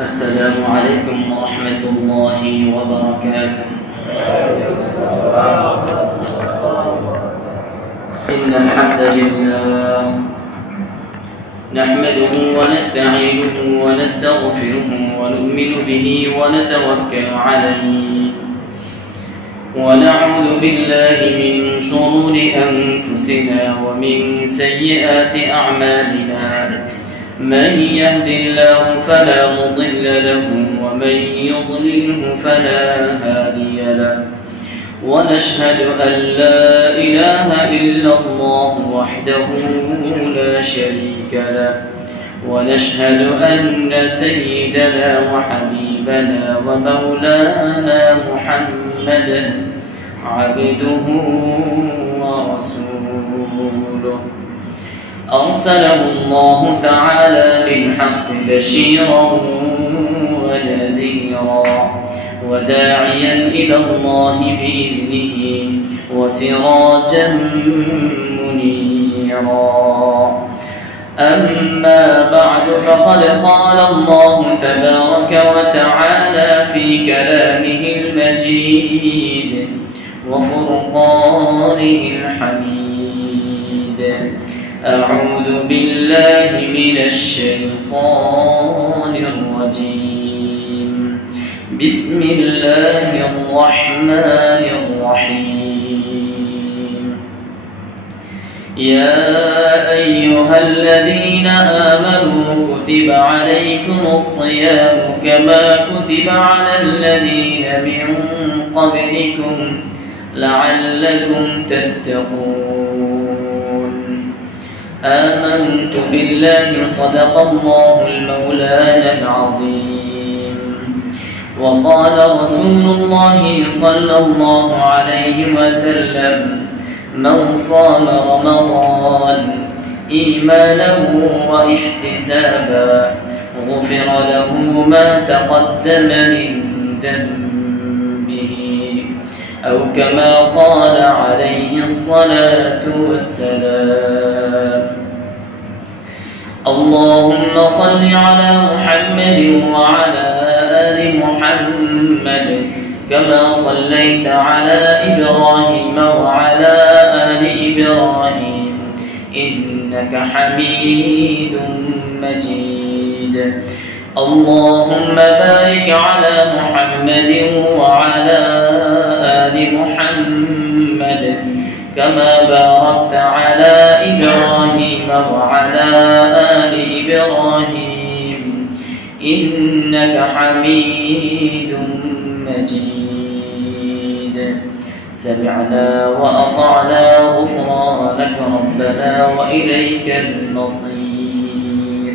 السلام عليكم ورحمة الله وبركاته. إن الحمد لله نحمده ونستعينه ونستغفره ونؤمن به ونتوكل عليه ونعوذ بالله من شرور أنفسنا ومن سيئات أعمالنا. من يهد الله فلا مضل له ومن يضلله فلا هادي له. ونشهد أن لا إله إلا الله وحده لا شريك له. ونشهد أن سيدنا وحبيبنا ومولانا محمدا عبده ورسوله أرسله الله تعالى بالحق بشيرا ونذيرا وداعيا إلى الله بإذنه وسراجا منيرا. أما بعد فقد قال الله تبارك وتعالى في كلامه المجيد وفرقانه الحميد: أعوذ بالله من الشيطان الرجيم. بسم الله الرحمن الرحيم. يا أيها الذين آمنوا كتب عليكم الصيام كما كتب على الذين من قبلكم لعلكم تتقون. آمنت بالله صدق الله المولانا العظيم. وقال رسول الله صلى الله عليه وسلم: من صام رمضان إيمانا واحتسابا غفر له ما تقدم من ذنبه، أو كما قال عليه الصلاة والسلام. اللهم صل على محمد وعلى آل محمد كما صليت على إبراهيم وعلى آل إبراهيم إنك حميد مجيد. اللهم بارك على محمد وعلى آل محمد كما باركت على إبراهيم وعلى آل إبراهيم إنك حميد مجيد. سمعنا وأطعنا غفرانك ربنا وإليك المصير.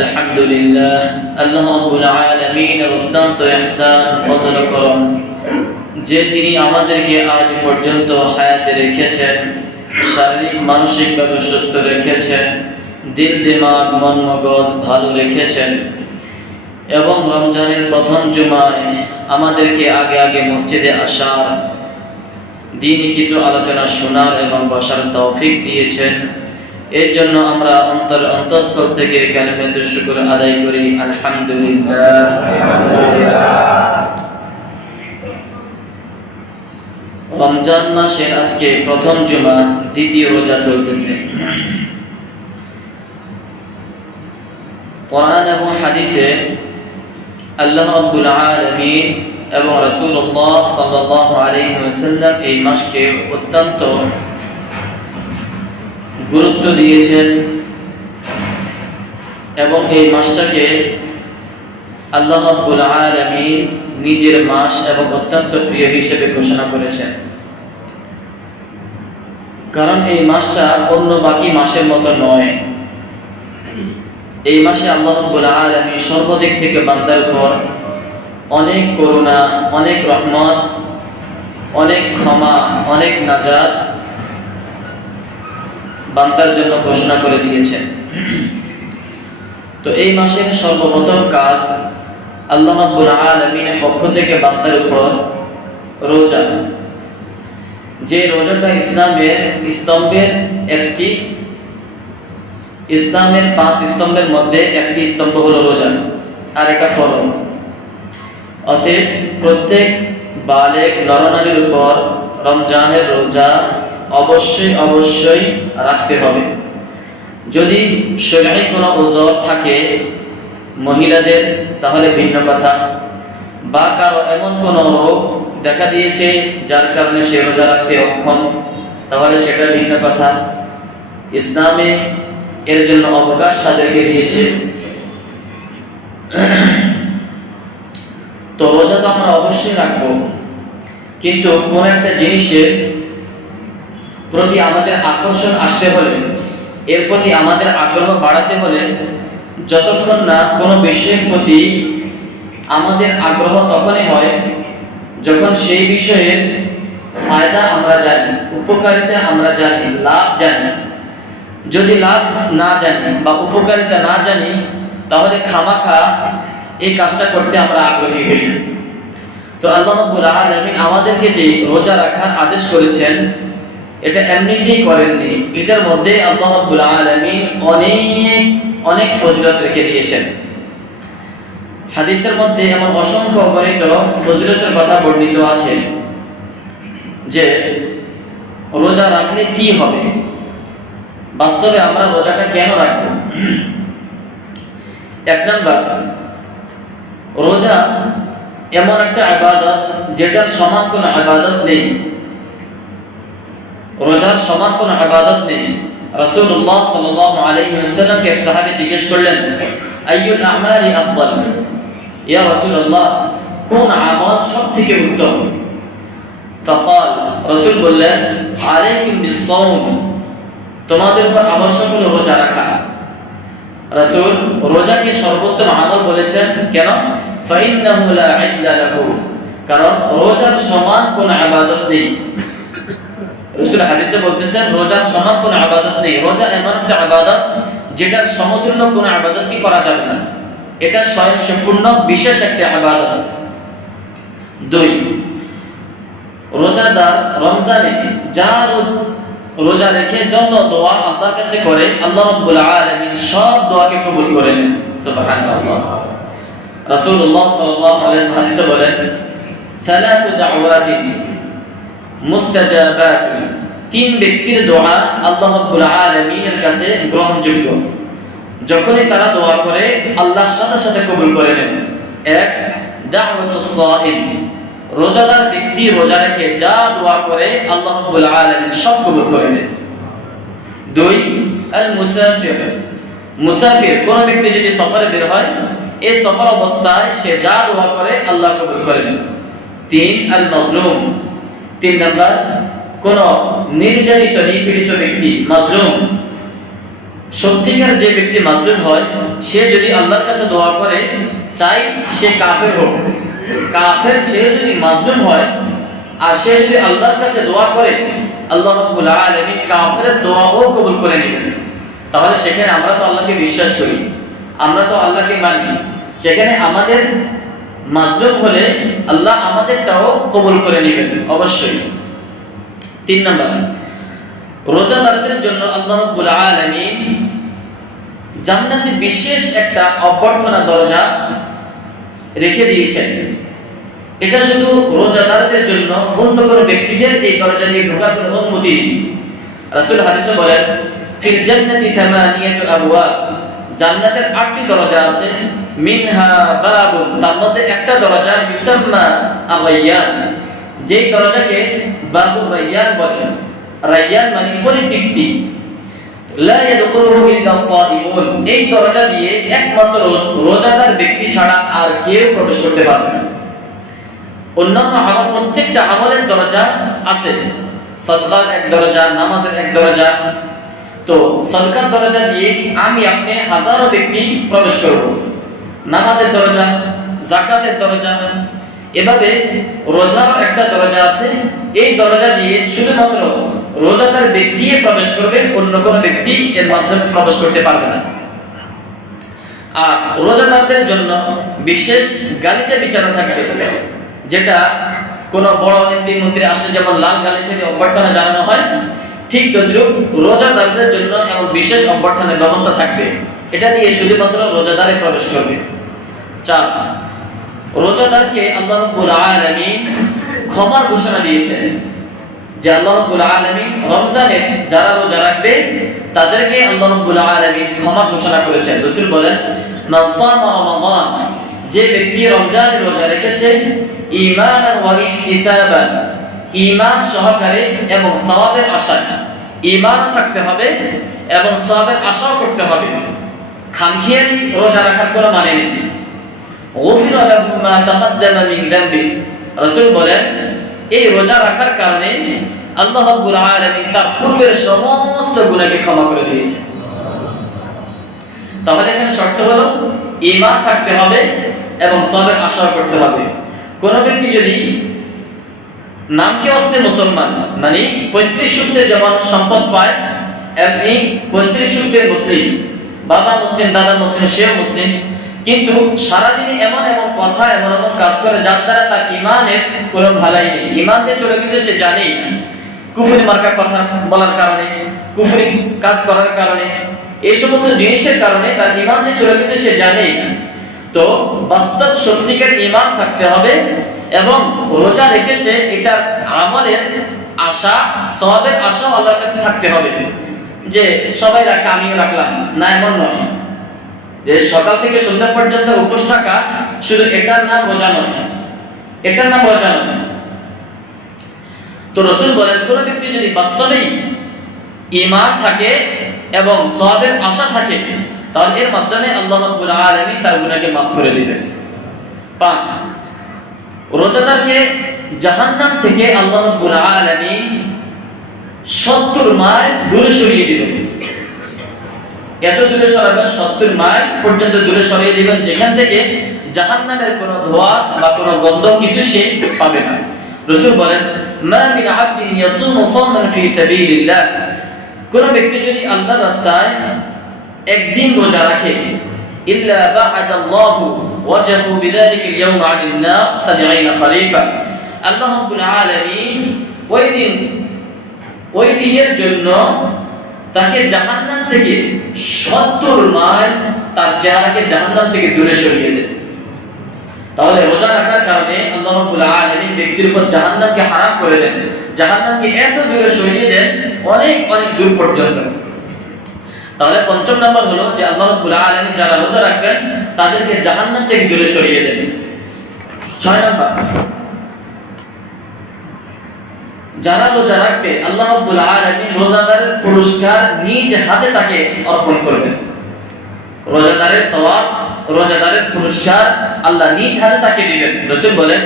الحمد لله আল্লাহ রাব্বুল আলামিনের অত্যন্ত ইহসান ফজল করম যে তিনি আমাদেরকে আজ পর্যন্ত হায়াতে রেখেছেন, শারীরিক মানসিকভাবে সুস্থ রেখেছেন, দিল দিমাগ মন মগজ ভালো রেখেছেন এবং রমজানের প্রথম জুমায় আমাদেরকে আগে আগে মসজিদে আসার, দ্বীনি কিছু আলোচনা শোনার এবং বসার তৌফিক দিয়েছেন। এর জন্য আমরা অন্তঃস্থল থেকে কালিমাতুশ শুকর আদায় করি, আলহামদুলিল্লাহ। রমজান মাসের আজকে প্রথম জুমা, দ্বিতীয় রোজা চলতেছে। কোরআন এবং হাদিসে আল্লাহ রাব্বুল আলামিন এবং রাসূলুল্লাহ সাল্লাল্লাহু আলাইহি ওয়াসাল্লাম এই মাসকে অত্যন্ত গুরুত্ব দিয়েছেন এবং এই মাসটাকে আল্লাহ রাব্বুল আলামিন নিজের মাস এবং অত্যন্ত প্রিয় হিসেবে ঘোষণা করেছেন। কারণ এই মাসটা অন্য বাকি মাসের মতো নয়। এই মাসে আল্লাহ রাব্বুল আলামিন সর্বদিক থেকে বান্দার উপর অনেক করুণা, অনেক রহমত, অনেক ক্ষমা, অনেক নাজাত বান্দার জন্য ঘোষণা করে দিয়েছেন। তো এই মাসের সর্বপ্রথম কাজ আল্লাহ রাব্বুল আলামিনের পক্ষ থেকে বান্দার উপর রোজা, যে রোজাটা ইসলামের স্তম্ভের একটি ইসলামের 5 স্তম্ভের মধ্যে একটি স্তম্ভ হলো রোজা, আর এটা ফরজ। অতএব প্রত্যেক বালেগ নরনারীর উপর রমজানের রোজা অবশ্যই অবশ্যই রাখতে হবে। যদি শরীরে কোনো ওজর থাকে মহিলাদের তাহলে ভিন্ন কথা, বা কারো এমন কোনো রোগ দেখা দিয়েছে যার কারণে সে রোজা রাখতে অক্ষম, তাহলে সেটা ভিন্ন কথা। ইসলামে এর জন্য অবকাশ তাদেরকে দিয়েছে। তো রোজা তো আমরা অবশ্যই রাখবো, কিন্তু কোন একটা জিনিসের প্রতি আমাদের আকর্ষণ আসতে হলে, এর প্রতি আমাদের আগ্রহ বাড়াতে হলে, যতক্ষণ না কোনো বিষয়ের প্রতি আমাদের আগ্রহ তখনই হয় যখন সেই বিষয়ের ফায়দা আমরা জানি, উপকারিতা আমরা জানি, লাভ জানি। যদি লাভ না জানি বা উপকারিতা না জানি, তাহলে খামাখা এই কাজটা করতে আমরা আগ্রহী হই না। তো আল্লাহ রাব্বুল আলামিন আমাদেরকে যে রোজা রাখার আদেশ করেছেন, এটা এমনিতেই করেননি। এটার মধ্যে আল্লাহ রাব্বুল আলামিন অনেক অনেক ফজিলত রেখে দিয়েছেন। হাদিসের মধ্যে এমন অসংখ্য অগণিত ফজিলতের কথা বর্ণিত আছে যে রোজা রাখলে কি হবে, বাস্তবে আমরা রোজাটা কেন রাখবো। 1 নাম্বার, রোজা এমন একটা ইবাদত যেটার সমান কোনো ইবাদত নেই। রোজার সমান কোনো ইবাদত নেই। রাসূলুল্লাহ সাল্লাল্লাহু আলাইহি ওয়াসাল্লামকে এক সাহাবী জিজ্ঞেস করলেন, আইয়ুল আমালি আফদাল, ইয়া রাসূলুল্লাহ, কোন আমল সবথেকে উত্তম? ফাকাল, রাসূল বললেন, আলাইকুম বিস-সাওম, তোমাদের উপর আবশ্যক হলো রোজা রাখা। রাসূল রোজাকে সর্বোত্তম আমল বলেছেন। কেন? ফাইন্নাহু লা ইদলা লাহু, কারণ রোজার সমান কোনো ইবাদত নেই। রাসূল হাদিসে বলতেছেন রোজার সমান কোনো ইবাদত নেই। রোজা এমন একটা ইবাদত যেটার সমতুল্য কোনো ইবাদত কি করা যাবে না। এটা স্বয়ং সম্পূর্ণ বিশেষ একটা ইবাদত। 2, রোজাদার রমজানে যার রোজা রেখে যত দোয়া আল্লাহর কাছে করে, আল্লাহ রাব্বুল আলামিন সব দোয়াকে কবুল করে নেন। সুবহানাল্লাহ। রাসূলুল্লাহ সাল্লাল্লাহু আলাইহি ওয়াসাল্লাম হাদিসে বলেন, সালাতু দাওয়াতিন মুস্তাজাবাতুন, 3 ব্যক্তির দোয়া আল্লাহ রাব্বুল আলামিনের কাছে গ্রহণযোগ্য। যখনই তারা দোয়া করে আল্লাহর সাথে সাথে কবুল করে নেন। 1, দাওয়াতুস সাইম, রোজাদার ব্যক্তি রোজা রেখে যা দোয়া করে আল্লাহ রাব্বুল আলামিন সব কবুল করে নেন। 2, আল মুসাফির, মুসাফির কোন ব্যক্তি যদি সফরে বের হয়, এই সফর অবস্থায় সে যা দোয়া করে আল্লাহ কবুল করেন। 3, আল মাজলুম, 3 নাম্বার, কোন নির্যাতিত নিপীড়িত ব্যক্তি, মাজলুম, সত্যিকার যে ব্যক্তি মাজলুম হয়, সে যদি আল্লাহর কাছে দোয়া করে, চাই সে কাফের হোক, কাফের সে যদি মাজলুম হয় আর সে যদি আল্লাহর কাছে দোয়া করে, আল্লাহ রাব্বুল আলামিন কাফেরের দোয়াও কবুল করে নেবেন। তাহলে সেখানে আমরা তো আল্লাহকে বিশ্বাস করি, আমরা তো আল্লাহকে মানি, সেখানে আমাদের মাজলুম হলে আল্লাহ আমাদেরটাও কবুল করে নেবেন অবশ্যই। 3 নাম্বার, রোজাদারদের জন্য আল্লাহ রাব্বুল আলামিন জান্নাতে বিশেষ একটা অভ্যর্থনা দরজা রেখে দিয়েছেন। এটা শুধু রোজাদারদের জন্য, অন্য কোনো ব্যক্তিদের এই দরজা দিয়ে ঢোকার কোনো অনুমতি নেই। রাসূল হাদিসে বলেন, ফিল জান্নাতি 8 আবওয়াব, জান্নাতের 8টি দরজা আছে। মিনহা বাবুন, তার মধ্যে একটা দরজা ইউসাম্মা আর-রায়্যান, যেই দরজাকে বাবুর রায়্যান বলে। রায়্যান মানে পরিতৃপ্তি। লা ইয়াদখুলুহু ইল্লা সাইমুন, এই দরজা দিয়ে একমাত্র রোজাদার ব্যক্তি ছাড়া আর কেউ প্রবেশ করতে পারবে না। অন্যান্য আমল, প্রত্যেকটা আমলের দরজা আছে। সাদকার এক দরজা, নামাজের এক দরজা। তো সাদকার দরজা দিয়ে আমি আপনি হাজারো ব্যক্তি প্রবেশ করব। নামাজের দরজা, যাকাতের দরজা, এভাবে রোজারও একটা দরজা আছে। এই দরজা দিয়ে শুধুমাত্র রোজাদার ব্যক্তি প্রবেশ করবে, অন্য কোনো ব্যক্তি এর মাধ্যমে প্রবেশ করতে পারবে না। আর রোজাদারদের জন্য বিশেষ গালিচা বিছানো থাকবে, যেটা কোনো বড় এমপি মন্ত্রী আসলে যেমন লাল গালিচা দিয়ে অভ্যর্থনা জানানো হয়, ঠিক তদ্রূপ রোজাদারদের জন্য এমন বিশেষ অভ্যর্থনার ব্যবস্থা থাকবে, এটা দিয়ে শুধুমাত্র রোজাদারে প্রবেশ করবে। 4, রোজাদারকে আল্লাহ রাব্বুল আলামিন ক্ষমার ঘোষণা দিয়েছেন, যে আল্লাহ রাব্বুল আলামিন রমজানের যারা রোজা রাখবে তাদেরকে আল্লাহ রাব্বুল আলামিন ক্ষমা ঘোষণা করেছেন। রাসূল বলেন, মান সামা রমাদান, যে ব্যক্তি রমজানের রোজা রেখেছে ঈমানান ওয়া ইহতিসাবান, ঈমান সহকারে এবং সওয়াবের আশায়, ঈমানও থাকতে হবে এবং সওয়াবের আশাও করতে হবে। খামখেয়ালি রোজা রাখার কোনো মানে নেই। গুফিরা লাহু মা তাকাদ্দামা মিন যামবি, রাসূল বলেন এই রোজা রাখার কারণে আল্লাহ রাব্বুল আলামিন তার পূর্বের সমস্ত গুনাহকে ক্ষমা করে দিয়েছেন। তাহলে এখানে শর্ত হলো ঈমান থাকতে হবে এবং সওয়াবের আশা করতে হবে। কোন ব্যক্তি যদি নামকে অস্তে মুসলমান, মানে 35 সূত্রে যেমন সম্পদ পায় এমনি 35 সূত্রের মুসলিম, বাবা মুসলিম, দাদা মুসলিম, সেও মুসলিম, কিন্তু সারাদিনে এমন এমন কথা, এমন এমন কাজ করে যার দ্বারা তার ঈমানের কোনো ভালাই নেই, ঈমান দিয়ে চলে গেছে সে জানেই না, কুফরি মার্কা কথা বলার কারণে, কুফরি কাজ করার কারণে, এই সমস্ত জিনিসের কারণে তার ঈমান দিয়ে চলে গেছে সে জানেই না। তো বাস্তব সত্যিকার ঈমান থাকতে হবে এবং রোজা রেখেছে এটার আমলের আশা, সওয়াবের আশা আল্লাহর কাছে থাকতে হবে, যে সবাই রাখে আমিও রাখলাম না, এমন নয়। যে সকাল থেকে সন্ধ্যা পর্যন্ত উপোস থাকা শুধু এটার নাম রোজা নয়, এটার নাম রোজা নয়। তো রাসূল বলেন কোন ব্যক্তি যদি বাস্তবেই ঈমান থাকে এবং সওয়াবের আশা থাকে তাহলে এর মাধ্যমে আল্লাহ রাব্বুল আলামিন তার গুনাহকে মাফ করে দিবেন। 5, রোজাদারকে জাহান্নাম থেকে আল্লাহ রাব্বুল আলামিন 70 মাইল দূরে সরিয়ে দিবেন। এত দূরে সরাবেন, 70 মাইল পর্যন্ত দূরে সরিয়ে দিবেন, যেখান থেকে জাহান্নামের কোনো ধোঁয়া বা কোনো গন্ধ কিছু সে পাবে না। রাসূল বলেন, মা মিন আবদিন ইয়াসুমু সাওমান ফি সাবিলিল্লাহ, কোন ব্যক্তি যদি আল্লাহর রাস্তায় একদিন রোজা রাখে, ইল্লা বা'আদাল্লাহু ওয়াজহু বিযালিকা আল-ইয়াওম 'আনিন নার 70 খরিফা, আল্লাহ রাব্বুল আলামিন ওই দিনের জন্য তাকে জাহান্নাম থেকে 70 মাইল তার চেহারাকে জাহান্নাম থেকে দূরে সরিয়ে দেন। তাহলে রোজা রাখার কারণে আল্লাহ রাব্বুল আলামিন ব্যক্তির উপর জাহান্নামকে হারাম করে দেন, জাহান্নামকে এত দূরে সরিয়ে দেন, অনেক অনেক দূর পর্যন্ত। তাহলে 5 নম্বর হলো যে আল্লাহ রাব্বুল আলামিন যারা রোজা রাখবেন তাদেরকে জাহান্নাম থেকে দূরে সরিয়ে দেন। 6 নম্বর, যারা রোজা রাখবে আল্লাহ রাব্বুল আলামিন রোজাদারের পুরস্কার নিজ হাতে তাকে অর্পণ করবেন। রোজাদারের সওয়াব, রোজাদারের পুরস্কার আল্লাহ নিজ হাতে তাকে দিবেন। রাসূল বলেন,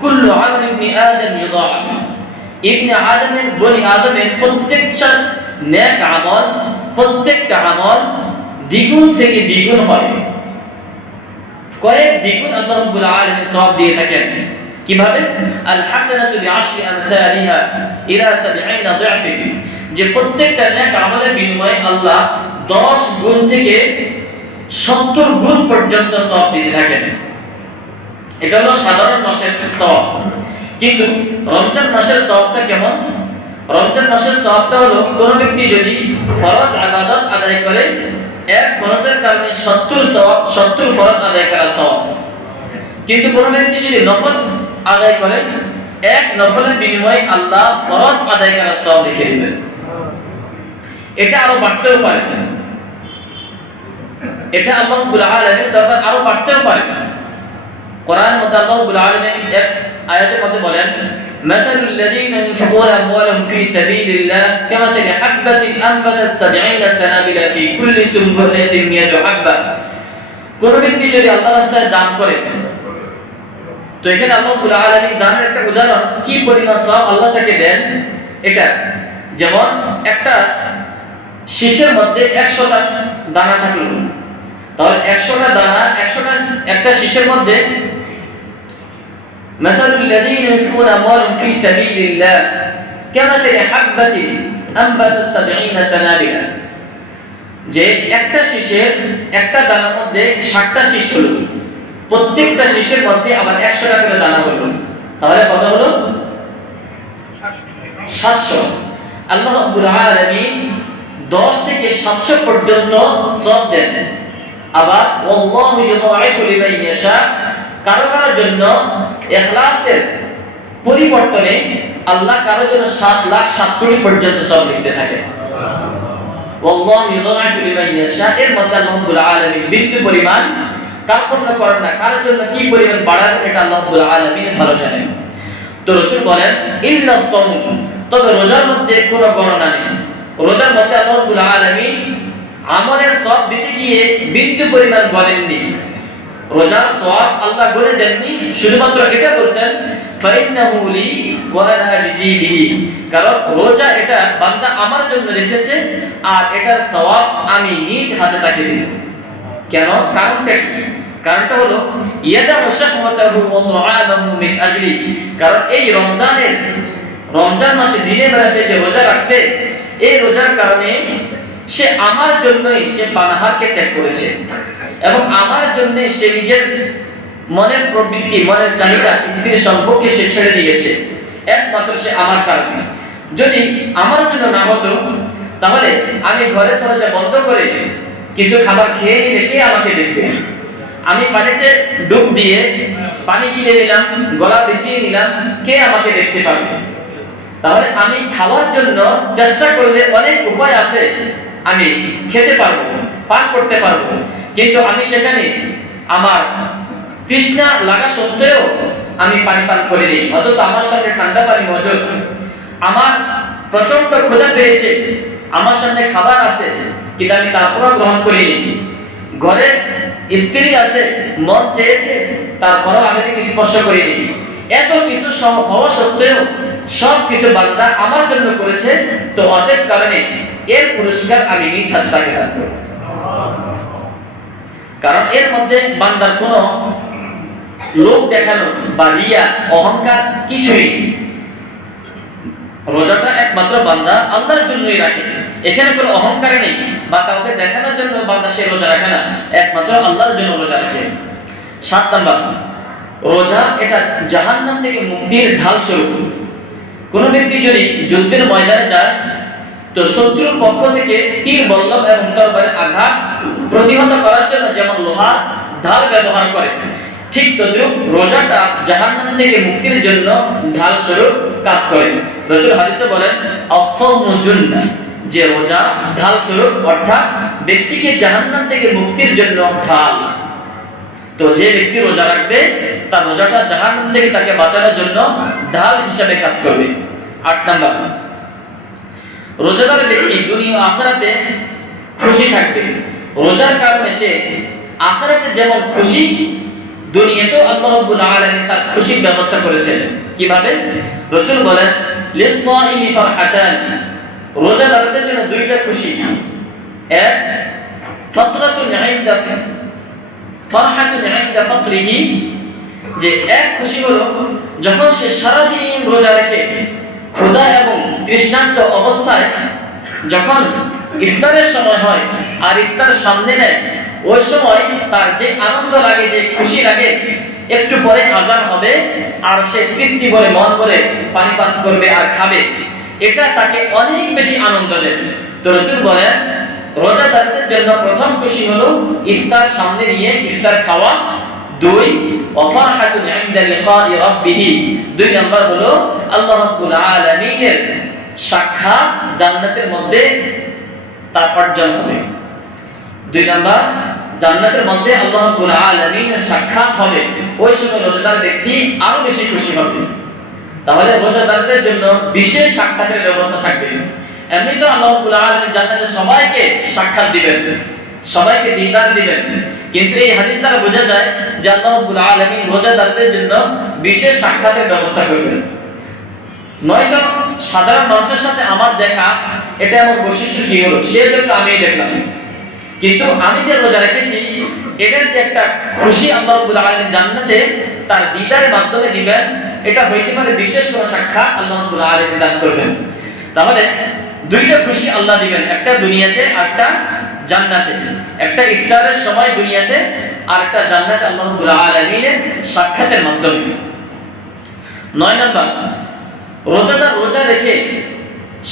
কুল্লু আমাল ইবনি আদম ইউদাআফ, ইবনে আদমের, বনি আদমের প্রত্যেকটা নেক আমল, প্রত্যেকটা আমল দ্বিগুণ থেকে দ্বিগুণ হয়, কয়েক দ্বিগুণ আল্লাহ রাব্বুল আলামিন সওয়াব দিয়ে থাকেন। কিভাবে? আল হাসানাতু বিআশরি আমসালিহা ইলা 70 ضعف, যে প্রত্যেকটা নেক আমলের বিনিময়ে আল্লাহ 10 গুণ থেকে 70 গুণ পর্যন্ত সওয়াব দিতে থাকেন। এটা হলো সাধারণ মাসের সওয়াব। কিন্তু রমজান মাসের সওয়াবটা কেমন? রমজান মাসের সওয়াবটা হলো কোন ব্যক্তি যদি ফরজ ইবাদত আদায় করে, এক ফরজের কারণে 70 ফরজ আদায় করা সওয়াব। কিন্তু কোন ব্যক্তি যদি নফল আদায় করে, এক নফলের বিনিময়ে আল্লাহ ফরজ আদায় করার সওয়াব লিখে দিবেন। এটা আরো বাড়তেও পারে, এটা আল্লাহ রাব্বুল আলামিনের দরবার আরো বাড়তেও পারে। কোরআনের মধ্যে আল্লাহ রাব্বুল আলামিন এক আয়াতের মধ্যে বলেন, মাসালুল লাযীনা ইউনফিকুনা আমওয়ালাহুম ফী সাবীলিল্লাহ কামাসালি হাববাতিন আনবাতাত 70 সানাবিলা ফী কুল্লি সুনবুলাতিন মিয়াতু হাব্বা, কোন ব্যক্তি যদি আল্লাহর রাস্তায় দান করে, তো এখানে আল্লাহ রাব্বুল আলামিন দানের একটা উদাহরণ কি পরিমাণ সওয়াব আল্লাহ তাকে দেন। এটা যেমন একটা শীষের মধ্যে 100টা দানা থাকলো, তাহলে 100টা দানা, 100টা একটা শীষের মধ্যে, মাসালুল লাযীনা ইউনফিকুনা আমওয়ালাহুম ফী সাবীলিল্লাহ কামাসালি হাববাতিন আনবাতাত 70 সানাবিলা, যে একটা শীষের একটা দানার মধ্যে 60টা শীষ হলো, প্রত্যেকটা শীষের মধ্যে আবার 100টা করে দানা হলো, তাহলে কত হলো? 700। আল্লাহ রাব্বুল আলামিন 10 থেকে 700 পর্যন্ত সওয়াব দেন। আবার ওয়াল্লাহু ইউদাইফু লিমান ইয়াশা, কারো কারোর জন্য ইখলাসের পরিবর্তনে আল্লাহ কারোর জন্য 7,07 কোটি পর্যন্ত সওয়াব লিখতে থাকে। ওয়াল্লাহু ইউদাইফু লিমান ইয়াশা, এর মধ্যে আল্লাহ রাব্বুল আলামিন বিন্দু পরিমাণ কার্পণ্য করেন না, কারোর জন্য কি পরিমাণ বাড়াবেন এটা আল্লাহ রাব্বুল আলামিন ভালো জানেন। তো রাসূল বলেন ইল্লা সাওম, তবে রোজার মধ্যে কোনো গণনা নেই। রোজার মধ্যে আল্লাহ রাব্বুল আলামিন আমলের সওয়াব দিতে গিয়ে বিন্দু পরিমাণ বলেননি। রোজার সওয়াব আল্লাহ বলে দেননি, শুধুমাত্র এটা বলছেন ফাইন্নাহু লি ওয়া আনা আজজি বিহি, কারণ রোজা এটা বান্দা আমার জন্য রেখেছে আর এটার সওয়াব আমি নিজ হাতে তাকে দেব। কেন? কারণটা কি? কারণটা হলো ইয়াদা মুশাহওয়াতাহু ওয়া তুআমাহু মিন আজলি, কারণ এই রমজান মাসে দিনে বেলা সে যে রোজা রাখছে, এই রোজার কারণে সে আমার জন্যই সে পানাহারকে ত্যাগ করেছে এবং আমার জন্য সে নিজের মনের প্রবৃত্তি, মনের চাহিদা, স্ত্রীর সম্পর্কে সে ছেড়ে দিয়েছে, একমাত্র সে আমার কারণে। যদি আমার জন্য না হতো তাহলে আমি ঘরের দরজা বন্ধ করে কিছু খাবার খেয়ে নিলে কে আমাকে দেখবে? আমি পানিতে ডুব দিয়ে পানি গিলে নিলাম, গলা ভিজিয়ে নিলাম, কে আমাকে দেখতে পাবে? তাহলে আমি খাওয়ার জন্য চেষ্টা করলে অনেক উপায় আছে, আমি খেতে পারবো, পান করতে পারবো, কিন্তু আমি সেখানে আমার তৃষ্ণা লাগা সত্ত্বেও আমি পানি পান করিনি, অথচ আমার সামনে ঠান্ডা পানি মজুদ, আমার প্রচন্ড ক্ষুধা পেয়েছে, আমার সামনে খাবার আছে, কিন্তু আমি তারপরও গ্রহণ করিনি। ঘরে স্ত্রী আছে, মন চেয়েছে, তারপরও আমি তাকে স্পর্শ করিনি। এত কিছু হওয়া সত্ত্বেও সব কিছু বান্দা আমার জন্য করেছে, তো অতএব কারণে এর পুরস্কার আমি নিজ হাতে তাকে দান করব। কারণ এর মধ্যে বান্দার কোনো লোক দেখানো বা রিয়া, অহংকার কিছুই। রোজাটা একমাত্র বান্দা আল্লাহর জন্যই রাখে, এখানে কোনো অহংকার নেই বা কাউকে দেখানোর জন্য বান্দা সে রোজা রাখে না, একমাত্র আল্লাহর জন্য রোজা রাখে। 7 নাম্বার, রোজা এটা জাহান্নাম থেকে মুক্তির ঢাল স্বরূপ। কোন ব্যক্তি যদি যুদ্ধের ময়দানে যায় তো শত্রুর পক্ষ থেকে তীর, বল্লম এবং তরবারির আঘাত প্রতিহত করার জন্য যেমন লোহার ঢাল ব্যবহার করে, ঠিক তদ্রূপ রোজাটা জাহান্নাম থেকে মুক্তির জন্য ঢাল স্বরূপ কাজ করে। রাসূল হাদিসে বলেন আস-সাওমু জুন্নাহ, যে রোজা ঢাল স্বরূপ, অর্থাৎ ব্যক্তিকে জাহান্নাম থেকে মুক্তির জন্য ঢাল। তো যে ব্যক্তি রোজা রাখবে তার রোজাটা জাহান্নাম থেকে তাকে বাঁচানোর জন্য ঢাল হিসেবে কাজ করবে। 8 নাম্বার, রোজাদার ব্যক্তি দুনিয়া আখিরাতে খুশি থাকবে। রোজার কারণে সে আখিরাতে যেমন খুশি, দুনিয়াতেও আল্লাহ রাব্বুল আলামিন তার খুশির ব্যবস্থা করেছেন। কিভাবে? রাসূল বলেন লিস-সাইমি ফারহাতান, রোজাদারদের জন্য দুইটা খুশি। এক, ফাতরাতুন ইনদা ফারহাতুন ইনদা ফাতরিহি, যে এক খুশি হলো যখন সে সারা দিন রোজা রেখে ক্ষুধা এবং তৃষ্ণার্ত অবস্থায় যখন ইফতারের সময় হয় আর ইফতার সামনে নেয়, ওই সময় তার যে আনন্দ লাগে, যে খুশি লাগে, একটু পরে আযান হবে আর সে তৃপ্তি ভরে মন ভরে পানি পান করবে আর খাবে, এটা তাকে অনেক বেশি আনন্দ দেয়। তো রাসূল বলেন রোজাদারদের জন্য প্রথম খুশি হলো ইফতার সামনে নিয়ে ইফতার খাওয়া। 2, ওয়াফারহাতুন ইনদা লিকাই রাব্বিহি, 2 নাম্বার হলো আল্লাহ রাব্বুল আলামিনের সাক্ষাৎ জান্নাতের মধ্যে তার অর্জন হবে। 2 নাম্বার, জান্নাতের মধ্যে আল্লাহ রাব্বুল আলামিনের সাক্ষাৎ হবে, ওই সময় রোজাদার ব্যক্তি আরো বেশি খুশি হবে। তাহলে রোজাদারদের জন্য বিশেষ সাক্ষাতের ব্যবস্থা থাকবে। এমনি তো আল্লাহ রাব্বুল আলামিন জান্নাতে সবাইকে সাক্ষাৎ দিবেন, সবাইকে দিদার দিবেন, কিন্তু এই হাদিস দ্বারা বোঝা যায় যে আল্লাহ রাব্বুল আলামিন রোজাদারদের জন্য বিশেষ সাক্ষাতের ব্যবস্থা করবেন। নয়তো সাধারণ মানুষের সাথে আমার দেখা, এটা আমার বৈশিষ্ট্য কি হলো, সে দেখলো আমি দেখলাম, কিন্তু আমি যে রোজা রেখেছি এটার যে একটা খুশি আল্লাহ রাব্বুল আলামিন জান্নাতে তার দিদারের মাধ্যমে দিবেন, এটা হইতে পারে বিশেষ কোনো সাক্ষাৎ আল্লাহ রাব্বুল আলামিন দান করবেন। তাহলে দুইটা খুশি আল্লাহ দিবেন, একটা দুনিয়াতে আর একটা জান্নাতে, একটা ইফতারের সময় দুনিয়াতে আর একটা জান্নাতে আল্লাহ রাব্বুল আলামিনের সাক্ষাতের মাধ্যমে। 9 নাম্বার, রোজাদার রোজা রেখে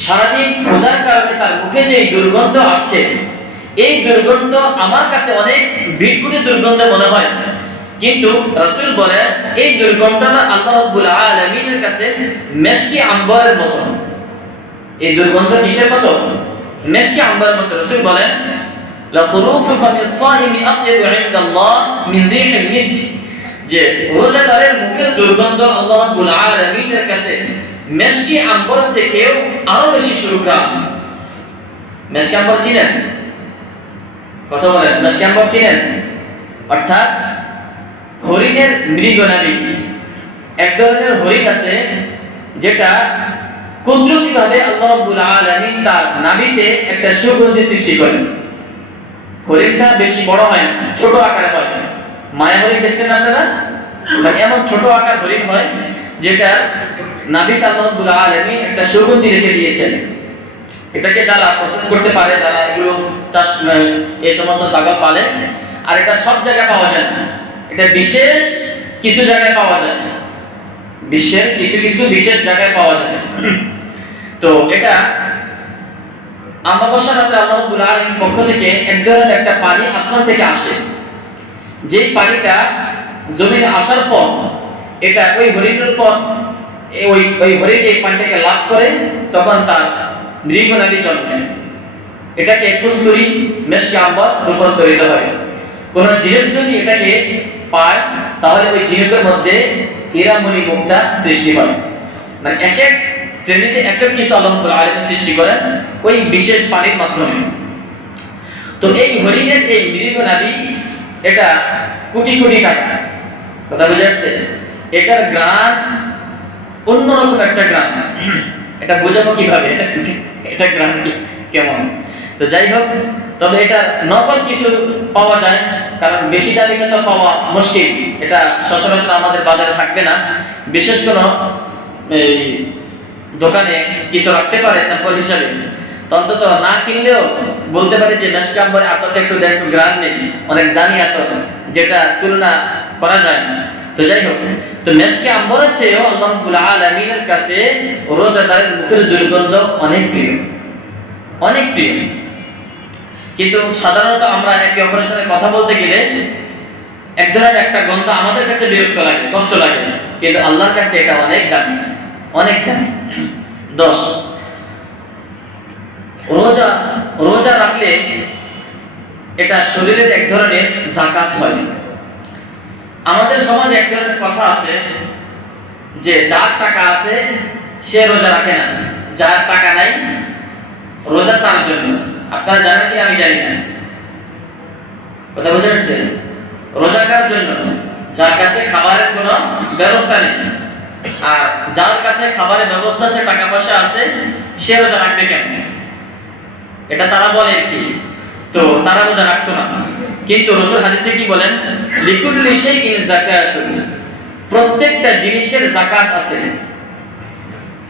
সারাদিন ক্ষুধার কারণে তার মুখে যে দুর্গন্ধ আসছে, এই দুর্গন্ধ আমার কাছে অনেক বিটকুটে দুর্গন্ধ মনে হয়, কিন্তু রাসূল বলেন এই দুর্গন্ধটা আল্লাহ রাব্বুল আলামিনের কাছে মিশকি আম্বরের মতো। এই দুর্গন্ধ কিসের মতো? মিশকি আম্বরের মতো। রাসূল বলেন লা খুরুফু ফামিস সাইমি আতয়াবু ইনদাল্লাহ মিন রিহিল মিস্ক, যে রোজাদারের মুখের দুর্গন্ধ আল্লাহ রাব্বুল আলামিনের কাছে মিশকি আম্বর থেকেও আরো বেশি সুগ্রাম। মিশকি আম্বর চিনেন? কথা বলেন, মিশকি আম্বর চিনেন? অর্থাৎ হরিণের মৃগনাভি, এক ধরনের হরিণ আছে যেটা কুদরতিভাবে আল্লাহ রাব্বুল আলামিন তার নাভিতে একটা সুগন্ধি সৃষ্টি করেন। হরিণটা বেশি বড় হয় না, ছোট আকারে হয়। মায়া হরিণ দেখছেন আপনারা? মানে এমন ছোট আকার হরিণ হয় যেটা নাভিতে আল্লাহ রাব্বুল আলামিন একটা সুগন্ধি রেখে দিয়েছেন। এটাকে যারা প্রসেস করতে পারে, যারা এগুলো চাষ এই সমস্ত ছাগল পালে, আর এটা সব জায়গায় পাওয়া যায় না, এটা বিশেষ কিছু জায়গায় পাওয়া যায়, বিশ্বের কিছু কিছু বিশেষ জায়গায় পাওয়া যায়। তো এটা আমাবস্যা রাতে আল্লাহ রাব্বুল আলামিনের পক্ষ থেকে এক ধরনের একটা পানি আসমান থেকে আসে, যেই পানিটা জমিনে আসার পর এটা ওই হরিণের উপর ওই হরিণ এই পানিটাকে লাভ করে, তখন তার মৃগনাভি জন্মে। এটাকে কস্তুরী মিশকি আম্বর রূপান্তরিত হয়। কোন জিনিস যদি এটাকে পায় তাহলে ওই জিনিসের মধ্যে হীরামণি মুক্তা সৃষ্টি হয়। মানে এক এক শ্রেণীতে এক এক কিছু আল্লাহ রাব্বুল আলামিন সৃষ্টি করেন ওই বিশেষ পানির মাধ্যমে। তো এই হরিণের এই মৃগনাভি এটা কোটি কোটি টাকা, কথা বুঝা যাচ্ছে? এটার গ্রান অন্যরকম একটা গ্রান, এটা বোঝাবো কিভাবে এটা গ্রান কেমন? তো যাই হোক, তবে এটা নকল কিছু পাওয়া যায়, কারণ বেশি দামিটা তো পাওয়া মুশকিল, এটা সচরাচর আমাদের বাজারে থাকবে না। বিশেষ কোনো এই দোকানে কিছু রাখতে পারে স্যাম্পল হিসাবে, অন্তত না কিনলেও বলতে পারে যে মিশকি আম্বরে আততে একটু দেন, একটু গ্রান নেই, অনেক দামি আত, যেটা তুলনা করা যায় না। তো যাই হোক, তো মিশকি আম্বরের চেয়েও আল্লাহ রাব্বুল আলামিনের কাছে রোজাদারের মুখের দুর্গন্ধ অনেক প্রিয়, অনেক প্রিয়। কিন্তু সাধারণত আমরা একে অপরের সাথে কথা বলতে গেলে এক ধরনের একটা গন্ধ আমাদের কাছে বিরক্ত লাগে, কষ্ট লাগে, কিন্তু আল্লাহর কাছে এটা অনেক দামি, অনেক দামি। 10, রোজা রাখলে এটা শরীরের এক ধরনের যাকাত হয়। আমাদের সমাজে এক ধরনের কথা আছে যে যার টাকা আছে সে রোজা রাখে না, যার টাকা নাই রোজা তার জন্য। আপনারা জানেন কি? আমি জানি না, কথা বুঝে আসছে? রোজা কার জন্য? যার কাছে খাবারের কোনো ব্যবস্থা নেই, আর যার কাছে খাবারের ব্যবস্থা আছে, টাকা পয়সা আছে, সে রোজা রাখবে কেন? এটা তারা বলে কি? তো তারা রোজা রাখতো না, কিন্তু রাসূল হাদিসে কি বলেন? লিকুল্লি শাইইন যাকাতুন, প্রত্যেকটা জিনিসের যাকাত আছে।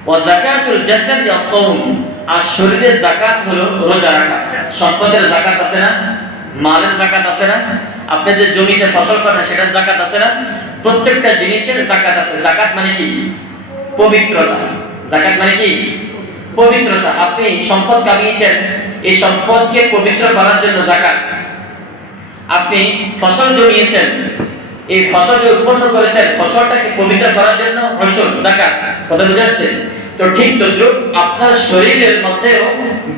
ওয়া যাকাতুল জাসাদি আস-সাওম, আর শরীরের যাকাত হলো রোজা রাখা। সম্পদের যাকাত আছে না? মালের যাকাত আছে না? আপনি যে জমিতে ফসল করেন সেটার যাকাত আছে না? প্রত্যেকটা জিনিসের যাকাত আছে। যাকাত মানে কি? পবিত্রতা। যাকাত মানে কি? পবিত্রতা। আপনি সম্পদ কামিয়েছেন, এই সম্পদকে পবিত্র করার জন্য যাকাত। আপনি ফসল জমিয়েছেন, এই ফসল যে উৎপন্ন করেছেন ফসলটাকে পবিত্র করার জন্য ফসল যাকাত। কথা বুঝা যাচ্ছে? তো ঠিক তদ্রুপ আপনার শরীরের মধ্যেও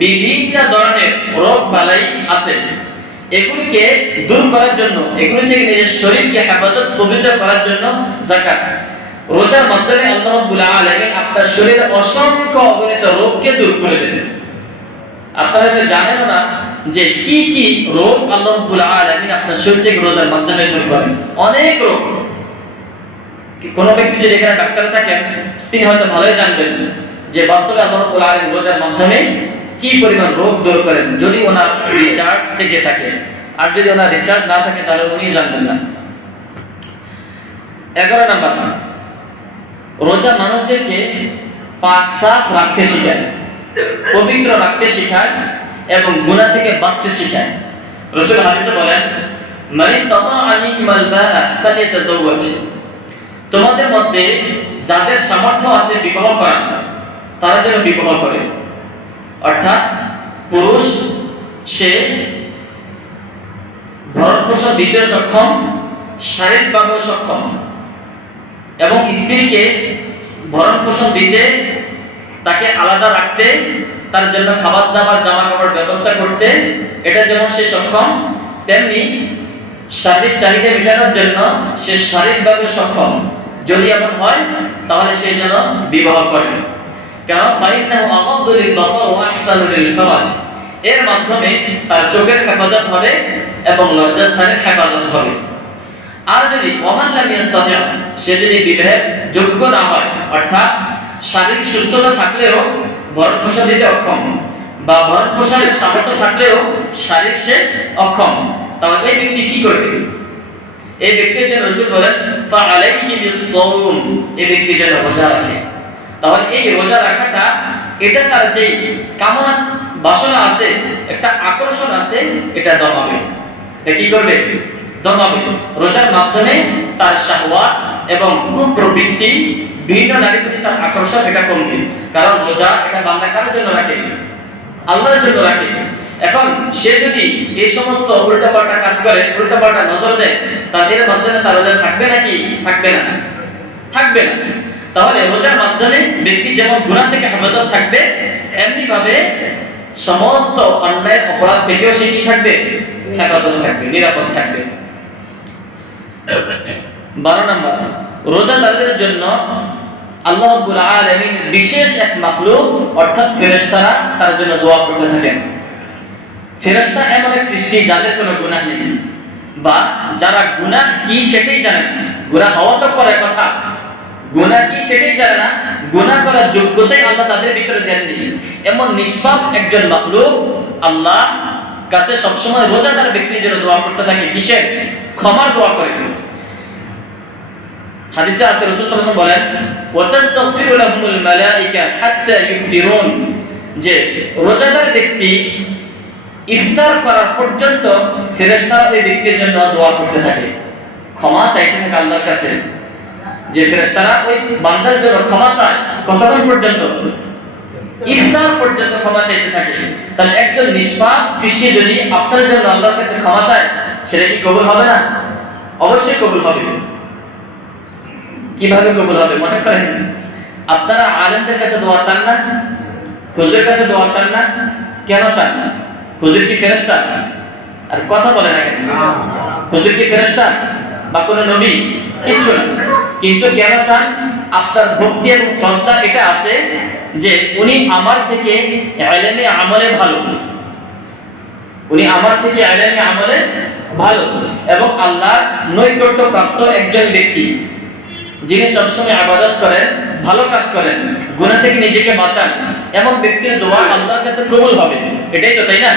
বিভিন্ন ধরনের রোগ বালাই আছে, এগুলিকে দূর করার জন্য, এগুলি থেকে নিজের শরীরকে হেফাজত পবিত্র করার জন্য যাকাত। রোজার মাধ্যমে আল্লাহ রাব্বুল আলামিন আপনার শরীরের অসংখ্য অগণিত রোগকে দূর করে দেন। আপনারা তো জানেন না যে কি কি রোগ আল্লাহ রাব্বুল আলামিন আপনার শরীর থেকে রোজার মাধ্যমে দূর করেন। অনেক রোগ। কোন ব্যক্তি যদি এখানে ডাক্তার থাকেন তিনি হয়তো ভালোই জানবেন যে বাস্তবে আল্লাহ রাব্বুল আলামিন রোজার মাধ্যমে কি পরিমাণ রোগ দূর করেন, যদি ওনার রিচার্জ থেকে থাকে। আর যদি ওনার রিচার্জ না থাকে তাহলে উনি জানবেন না। 11 নাম্বার, রোজা মানুষদেরকে পাক সাফ রাখতে শেখায়, পবিত্র রাখতে শেখায় এবং গুনাহ থেকে বাঁচতে শেখায়। রাসূল হাদিসে বলেন, মান ইসতাতা আনিকুমাল বাআ ফালিয়াতাযাওয়াজ, তোমাদের মধ্যে যাদের সামর্থ্য আছে বিবাহ করার তারা যেন বিবাহ করে। অর্থাৎ পুরুষ সে ভরণ পোষণ দিতে সক্ষম, শারীরিকভাবেও সক্ষম, এবং স্ত্রীকে ভরণ পোষণ দিতে, তাকে আলাদা রাখতে, তার জন্য খাবার দাবার জামা কাপড় ব্যবস্থা করতে এটা যেমন সে সক্ষম, তেমনি শারীরিক চাহিদা মেটানোর জন্য সে শারীরিকভাবে সক্ষম। যদি এমন হয় তাহলে সে যেন বিবাহ করে। কারণ ফাইন্নাহু আগাদ্দু লিল বাসার ওয়া আহসানু লিল ফারাজ, এর মাধ্যমে তার চোখের হেফাজত হবে এবং লজ্জাস্থানের হেফাজত হবে। আর যদি ওমান লাম ইস্তাতি', সে যদি বিবাহের যোগ্য না হয়, অর্থাৎ শারীরিক সুস্থতা থাকলেও ভরণ পোষণ দিতে অক্ষম, বা ভরণ পোষণের সামর্থ্য থাকলেও শারীরিক সে অক্ষম, তাহলে এই ব্যক্তি কি করবে? এই ব্যক্তির জন্য রাসূল বলেন ফাআলাইহি বিস-সাওম, এই ব্যক্তি যেন রোজা রাখে। তাহলে এই রোজা রাখাটা এটা তার যে কামনা বাসনা আছে, একটা আকর্ষণ আছে, এটা দমাবে। এটা কি করবে? দমাবে। রোজার মাধ্যমে তার শাহওয়াত এবং কুপ্রবৃত্তি, বিভিন্ন নারীর প্রতি তার আকর্ষণ এটা কমবে। কারণ রোজা এটা বান্দা কার জন্য রাখে? আল্লাহর জন্য রাখে। এখন সে যদি এই সমস্ত উল্টাপাল্টা কাজ করে, উল্টাপাল্টা নজর দেয়, তাহলে এর মাধ্যমে তার রোজা থাকবে নাকি? থাকবে না, থাকবে না। তাহলে রোজার মাধ্যমে ব্যক্তি যেমন গুনাহ থেকে হেফাজত থাকবে, এমনি ভাবে সমস্ত অন্যায় অপরাধ থেকেও সে কি থাকবে? হেফাজত থাকবে, নিরাপদ থাকবে। 12 নম্বর, রোজাদারদের জন্য আল্লাহ রাব্বুল আলামিন বিশেষ এক মাখলুক অর্থাৎ ফেরেশতারা তার জন্য দোয়া করতে থাকেন। ফেরেশতা এমন এক সৃষ্টি যাদের কোনো গুনাহ নেই, বা যারা গুনাহ কি সেটাই জানে না। গুনাহ হওয়া তো পরে কথা, গুনাহ কি সেটাই জানে না, গুনাহ করার যোগ্যতাই আল্লাহ তাদের ভিতরে দেননি। এমন নিষ্পাপ একজন মাখলুক আল্লাহ কাছে সবসময় রোজাদার ব্যক্তির জন্য দোয়া করতে থাকে। কিসের? ক্ষমার দোয়া করে। হাদিসে আছে রাসূল সাল্লাল্লাহু আলাইহি ওয়াসাল্লাম বলেন ওয়াতাস্তাগফিরু লাহুমুল মালায়েকা হাত্তা ইফতিরুন, যে রোজাদার ব্যক্তি ইফতার করার পর্যন্ত ফেরেশতারা ওই ব্যক্তির জন্য দোয়া করতে থাকে, ক্ষমা চাইতে থাকে আল্লাহর কাছে। যে ফেরেশতারা ওই বান্দার জন্য ক্ষমা চায় কতক্ষণ পর্যন্ত? ইফতার পর্যন্ত ক্ষমা চাইতে থাকে। তাহলে একজন নিষ্পাপ সৃষ্টি যদি আপনার জন্য আল্লাহর কাছে ক্ষমা চায়, সেটা কি কবুল হবে না? অবশ্যই কবুল হবে। কিভাবে কবুল হবে? মনে করেন আপনারা আলেমদের কাছে দোয়া চান না, হুজুরের কাছে দোয়া চান না, কেন চান? হুজুর কি ফেরেশতা? আর কথা বলে না কেন? হুজুর কি ফেরেশতা বা কোন নবী? কিচ্ছু না। কিন্তু কেন চান? আপনার ভক্তি এবং শ্রদ্ধা এটা আছে যে উনি আমার থেকে ইলমে আমলে ভালো, উনি আমার থেকে ইলমে আমলে ভালো, এবং আল্লাহর নৈকট্য প্রাপ্ত একজন ব্যক্তি, যিনি সবসময় ইবাদত করেন, ভালো কাজ করেন, গুনাহ থেকে নিজেকে বাঁচান, এমন ব্যক্তির দোয়া আল্লাহর কাছে কবুল হবে। এটাই তো, তাই না?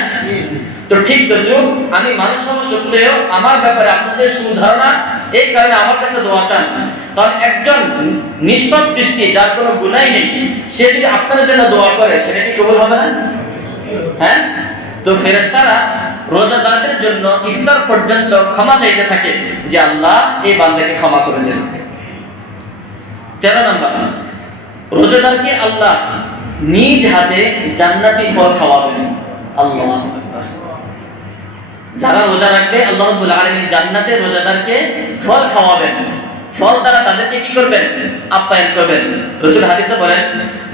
তো ঠিক তো, আমি মানুষ হওয়া সত্ত্বেও আমার ব্যাপারে আপনাদের সুধারণা, এই কারণে আমার কাছে দোয়া চান। তাহলে একজন নিষ্পাপ সৃষ্টি যার কোনো গুনাহ নেই, সে যদি আপনাদের জন্য দোয়া করে, সেটা কি কবুল হবে না? হ্যাঁ। তো ফেরেশতারা রোজাদারদের জন্য ইফতার পর্যন্ত ক্ষমা চাইতে থাকে যে আল্লাহ এই বান্দাকে ক্ষমা করে দেন। 13 নম্বর, রোজাদারকে আল্লাহ নিজ হাতে জান্নাতি ফল খাওয়াবেন। আল্লাহু আকবার। যারা রোজা রাখবে আল্লাহ রাব্বুল আলামিন জান্নাতে রোজাদারকে ফল খাওয়াবেন। ফল দ্বারা তাদেরকে কি করবেন? আপ্যায়ন করবেন। রাসূল হাদিসে বলেন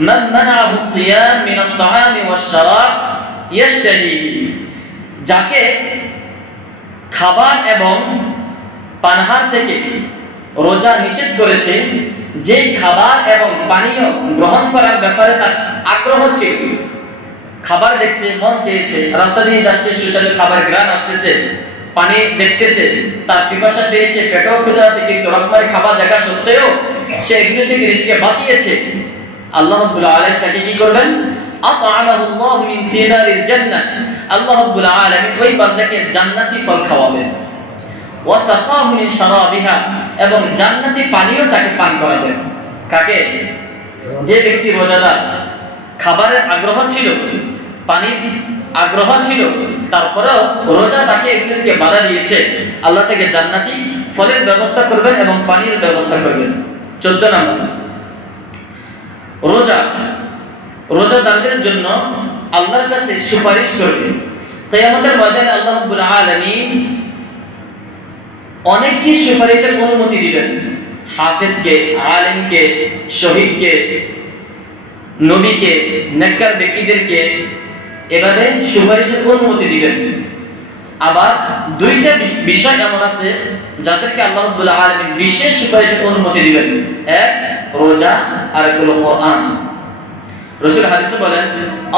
মান মানাহু সিয়াম মিনাত তাআমি ওয়াশ শারাব ইয়াশতাহিহি, যাকে খাবার এবং পানাহার থেকে রোজা নিষেধ করেছে, যে খাবার এবং পানীয় গ্রহণ করার ব্যাপারে তার আগ্রহ ছিল, খাবার দেখছে, মন চেয়েছে, রাস্তা দিয়ে যাচ্ছে, সুস্বাদু খাবার ঘ্রাণ আসতেছে, পানি দেখতেছে, তার পিপাসা পেয়েছে, পেটও ক্ষুধা আছে, কিন্তু রকমারি খাবার দেখা সত্ত্বেও সে এগুলো থেকে নিজেকে বাঁচিয়েছে, আল্লাহ রাব্বুল আলামিন তাকে কি করবেন? আত'আমাহুল্লাহু মিন থিমারিল জান্নাহ, আল্লাহ রাব্বুল আলামিন ওই বান্দাকে জান্নাতি ফল খাওয়াবেন। ওয়া সাকাহু মিন শারাবিহা, এবং জান্নাতি পানিও তাকে পান করাবেন। কাকে? যে ব্যক্তি রোজাদার, খাবারের আগ্রহ ছিল, পানির আগ্রহ ছিল, তারপরেও রোজা তাকে এগুলো থেকে বাধা দিয়েছে, আল্লাহ থেকে জান্নাতি ফলের ব্যবস্থা করবেন এবং পানির ব্যবস্থা করবেন। 14 নম্বর, রোজাদারদের জন্য আল্লাহর কাছে সুপারিশ করবে। কিয়ামতের ময়দানে আল্লাহ রাব্বুল আলামিন অনেককে সুপারিশের অনুমতি দিবেন। হাফেজকে, আলেমকে, শহীদকে, নবীকে, নেককার ব্যক্তিদেরকে এভাবে সুপারিশের অনুমতি দিবেন। আবার দুইটা বিষয় এমন আছে যাদেরকে আল্লাহ রাব্বুল আলামিন বিশেষ সুপারিশের অনুমতি দিবেন। এক রোজা, আর এক হলো কোরআন। রাসূল হাদিসে বলেন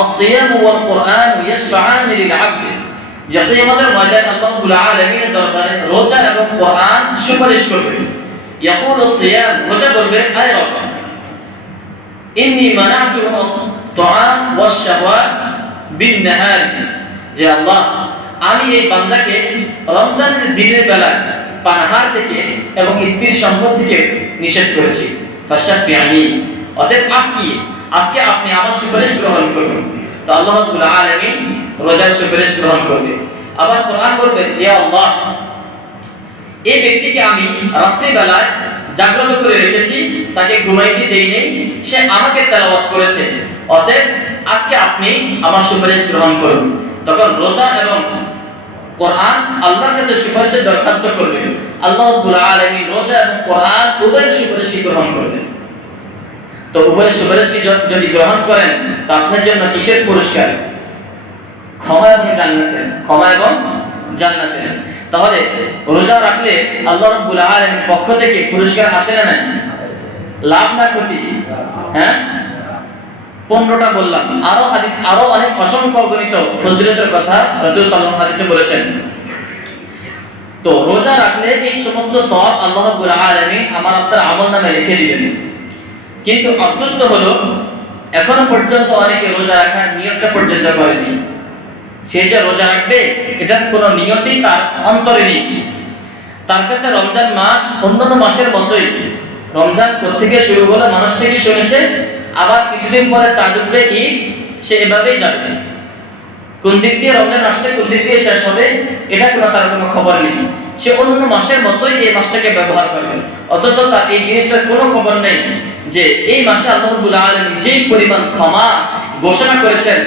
আস-সিয়াম ওয়াল কোরআন ইয়াশফাআন লিল আবদ, যে কিয়ামতের ময়দানে আল্লাহ রাব্বুল আলামিনের দরবারে রোজা এবং কোরআন সুপারিশ করবে। ইয়াকুলু সিয়াম, রোজা বলবে আয় রব ইন্নী মানাতু আত-তাআম ওয়াশ-শাহওয়াত বিন-নাহার, যে আল্লাহ আমি এই বান্দাকে রমজানের দিনের বেলা পানাহার থেকে এবং স্ত্রীর সম্পদ থেকে নিষেধ করেছি। ফাশফিআনি, অতএব আজকে আপনি আমার সুপারিশ গ্রহণ করুন। তো আল্লাহ রাব্বুল আলামিন রোজার সুপারিশ গ্রহণ করবে। আবার কোরআন বলবে ইয়া আল্লাহ এই ব্যক্তিকে আমি রাত্রি বেলায় জাগ্রত করে রেখেছি, তাকে ঘুমাইতে দেই নাই, সে আমাকে তেলাওয়াত করেছে, অতএব আজকে আপনি আমার সুপারিশ গ্রহণ করুন। তখন রোজা এবং কোরআন আল্লাহর কাছে সুপারিশের দরখাস্ত করবে। আল্লাহ রাব্বুল আলামিন রোজা এবং কোরআন উভয়ের সুপারিশ গ্রহণ করবেন। তো উভয়ের সুপারিশ যদি গ্রহণ করেন তো আপনার জন্য কিসের পুরস্কার? ক্ষমা এবং জান্নাতের। ক্ষমা এবং জান্নাতের। তাহলে রোজা রাখলে আল্লাহ রাব্বুল আলামিনের পক্ষ থেকে পুরস্কার আছে না নাই? লাভ না ক্ষতি? হ্যাঁ, 15টা বললাম। আরো অনেক অসংখ্য অগণিত ফজিলতের কথা রাসূল সাল্লাল্লাহু আলাইহি ওয়াসাল্লাম বলেছেন। তো রোজা রাখলে এই সমস্ত সওয়াব আল্লাহ রাব্বুল আলামিন আমার আপনার আমলনামায় লিখে দিবেন। কিন্তু আফসোস তো হলো এখনো পর্যন্ত অনেকে রোজা রাখার নিয়তটা পর্যন্ত করেনি। সে যে রোজা রাখবে এটার কোনো নিয়তই তার অন্তরে নেই। তার কাছে রমজান মাস অন্যান্য মাসের মতোই, রমজান কোত্থেকে শুরু হলো মানুষ থেকে শুনেছে, আবার কিছুদিন পরে চাঁদ উঠবে, ঈদ, সে এভাবেই যাবে। কোন দিক দিয়ে রমজান আসছে, কোন দিক দিয়ে শেষ হবে, এটা তার কোনো খবর নেই। সে অন্য মাসের মতোই এই মাসটাকে ব্যবহার করে, অথচ তার এই জিনিসটার কোনো খবর নেই যে এই মাসে আল্লাহ রাব্বুল আলামিন যেই পরিমাণ ক্ষমা ঘোষণা করেছেন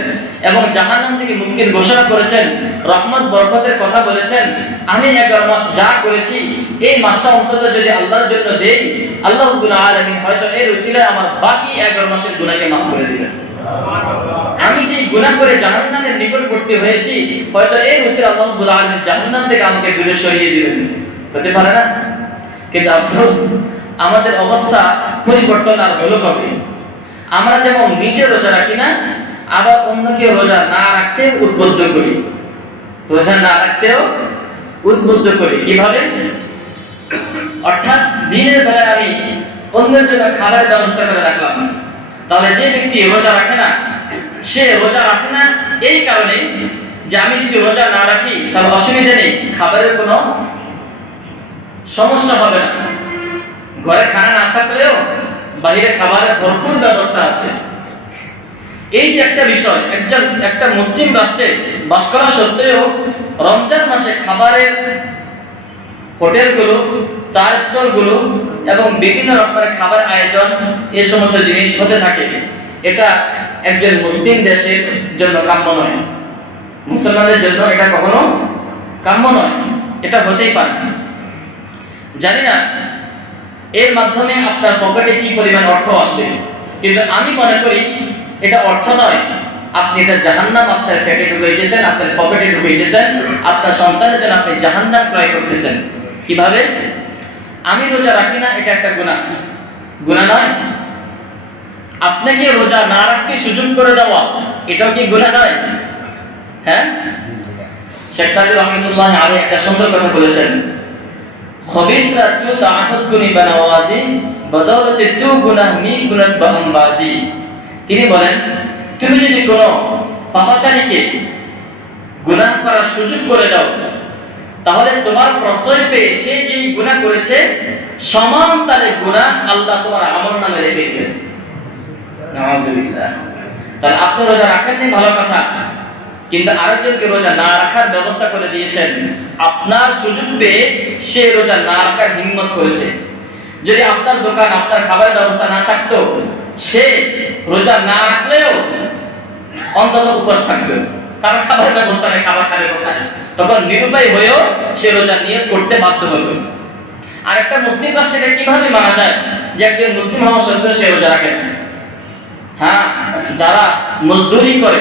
এবং জাহান্নাম থেকে মুক্তির ঘোষণা করেছেন, রহমত বরকতের কথা বলেছেন, আমি 11 মাস যা করেছি এই মাসটা অন্তত যদি আল্লাহর জন্য দেই, আল্লাহ রাব্বুল আলামিন হয়তো এর উসিলায় আমার বাকি 11 মাসের গুনাহকে মাফ করে দিবেন। আমি যে গুনাহ করে জাহান্নামের নিকটবর্তী হয়েছি, হয়তো এই উসিলায় আল্লাহ রাব্বুল আলামিন জাহান্নাম থেকে আমাকে দূরে সরিয়ে দিবেন। হতে পারে না? কিন্তু আফসোস আমাদের অবস্থা পরিবর্তন আর হলো কবে? আমরা যেমন নিজে রোজা রাখি না, আবার অন্যকে রোজা না রাখতে উদ্বুদ্ধ করি। রোজা না রাখতেও উদ্বুদ্ধ করি। কিভাবে? অর্থাৎ দিনের বেলায় আমি অন্যের জন্য খাবারের ব্যবস্থা করে রাখলাম। তাহলে যে ব্যক্তি রোজা রাখে না, সে রোজা রাখে না এই কারণে যে আমি যদি রোজা না রাখি তাহলে অসুবিধা নেই, খাবারের কোনো সমস্যা হবে না। ঘরে খানা না থাকলেও বাইরে খাবারের ভরপুর ব্যবস্থা আছে। এই যে একটা বিষয়, একটা মুসলিম রাষ্ট্রে বাস করা সত্ত্বেও রমজান মাসে খাবারের হোটেলগুলো, চা স্টলগুলো এবং বিভিন্ন রকমের খাবার আয়োজন, এই সমস্ত জিনিস হতে থাকে, এটা একজন মুসলিম দেশের জন্য কাম্য নয়। মুসলমানদের জন্য এটা কখনো কাম্য নয়। এটা হতেই পারে না। জানি না এর মাধ্যমে আপনার পকেটে কি পরিমাণ অর্থ আসবে, কিন্তু আমি মনে করি এটা অর্থ নয়, আপনি এটা জাহান্নাম আপনার পেটে ঢুকাইতেছেন, আপনার পকেটে ঢুকাইতেছেন, আপনার সন্তানের জন্য আপনি জাহান্নাম ক্রয় করতেছেন। কিভাবে? আমি রোজা রাখি না, এটা একটা গুনাহ। গুনাহ নয়? আপনাকে রোজা না রাখতে সুযোগ করে দেওয়া, এটাও কি গুনাহ নয়? হ্যাঁ, শেখ সাদি রহমাতুল্লাহ আলাইহি একটা সুন্দর কথা বলেছেন, খবিসরা চু তাআহুদ গুনি বানাওয়াজি বদৌলতে তু গুনাহ মি গুনাত বাহমবাজি। তিনি বলেন, তুমি যদি কোনো পাপাচারীকে গুনাহ করার সুযোগ করে দাও, তাহলে তোমার প্রশ্রয় পেয়ে সে যেই গুনাহ করেছে সমান তারে গুনাহ আল্লাহ তোমার আমলনামে রেখে দিবেন। নাউযুবিল্লাহ। তাহলে আপনি রোজা রাখেননি, ভালো কথা, কিন্তু আরেকজনকে রোজা না রাখার ব্যবস্থা করে দিয়েছেন। আপনার সুযোগ পেয়ে সে রোজা না রাখার হিম্মত করেছে। যদি আপনার দোকান, আপনার খাবারের ব্যবস্থা না থাকতো, সে রোজা না রাখলেও অন্তত উপোস থাকতো, কারণ খাবারের ব্যবস্থা নেই, খাবার খাবে কোথায়? তখন নিরুপায় হয়েও সে রোজা নিয়ত করতে বাধ্য হতো। আর একটা মুসলিম রাষ্ট্রে কিভাবে মানা যায় যে একজন মুসলিম হওয়া সত্ত্বেও সে রোজা রাখে? হ্যাঁ, যারা মজদুরি করে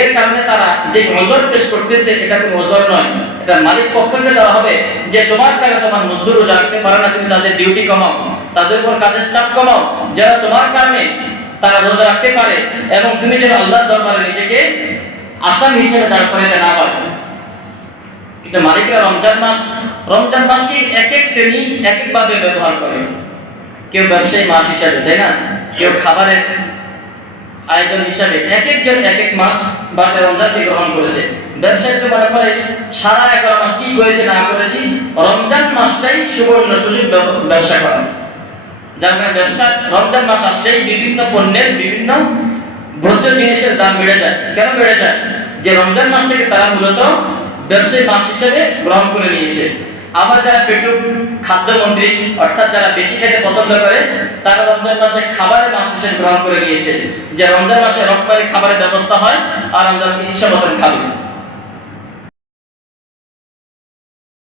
এর কারণে তারা যে ওজর পেশ করতেছে, এটা কোনো ওজর নয়, এটা মালিক পক্ষ থেকে দেওয়া হবে যে তোমার কারণে তোমার মজদুর রোজা রাখতে পারে না, তুমি তাদের ডিউটি কমাও, তাদের উপর কাজের চাপ কমাও, যারা তোমার কারণে তারা রোজা রাখতে পারে, এবং তুমি যেন আল্লাহর দরবারে নিজেকে আসামি হিসেবে দাঁড় করাতে না পারো। কিন্তু মালিকরা রমজান মাসকে এক এক শ্রেণী এক এক ভাবে ব্যবহার করে। কেউ ব্যবসায়ী মাস হিসাবে, তাই না? কেউ খাবারের আয়োজন হিসাবে, এক একজন এক এক মাস বা রমজানকে গ্রহণ করেছে। ব্যবসায়ী তো মনে করে সারা 11 মাস কি করেছে না করেছি, রমজান মাসটাই সুবর্ণ সুযোগ ব্যবসা করা। যার কারণে ব্যবসা রমজান মাস আসলেই বিভিন্ন পণ্যের বিভিন্ন ভোজ্য জিনিসের দাম বেড়ে যায়। কেন বেড়ে যায়? যে রমজান মাসটাকে তারা মূলত ব্যবসায়ী মাস হিসেবে গ্রহণ করে নিয়েছে। আবার যারা পেটুক খাদ্যমন্ত্রী, অর্থাৎ যারা বেশি খেতে পছন্দ করে, তারা রমজান মাসে খাবারের মাস হিসেবে গ্রহণ করে নিয়েছে, যে রমজান মাসে রকমারি খাবারের ব্যবস্থা হয় আর রমজান ইচ্ছা মতন খাবে।